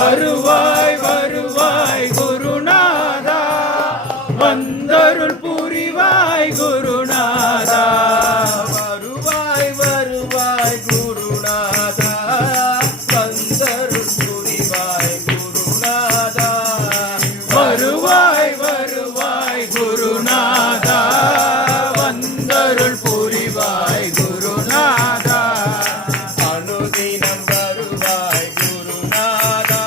வருவாய் வருவாய் குருநாதா, வந்தருள் புரிவாய் குருநாதா. வருவாய் வருவாய் குருநாதா, வந்தருள் புரிவாய் குருநாதா. வருவாய் வருவாய் குருநாதா, வந்தருள் புரிவாய் குருநாதா. அனுதினம் வருவாய் குருநாதா,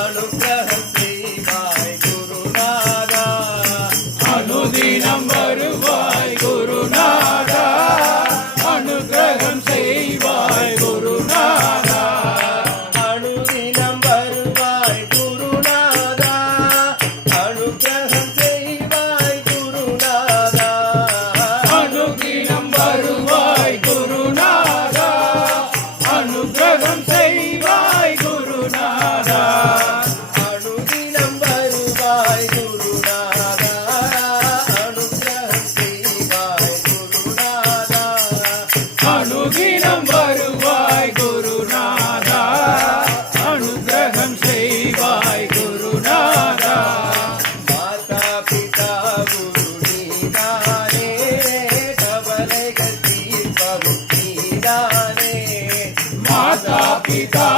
அனுக்கிரகம் செய்வாய் குருநாதா. அனுதினம் வருவாய் குருநாதா, அனுக்கிரகம் செய்வாய் குருநாதா. அனுதினம் வருவாய் குருநாதா, அனுக்கிரகம் செய்வாய் குருநாதா. அனுதினம் வருவாய் குருநாதா, அனுக்கிரகம் செய்வாய் குருநாதா. அனுதினம் வருவாய் குருநாதா, அனுக்கிரகம் செய்வாய் குருநாதா. அனுதினம் வருவாய் குருநாதா, அனுக்கிரகம் செய்வாய் குருநாதா. மாதா பிதா குரு நீதானே, கவலைகள் தீர்ப்பவும் நீதானே. மாதா பிதா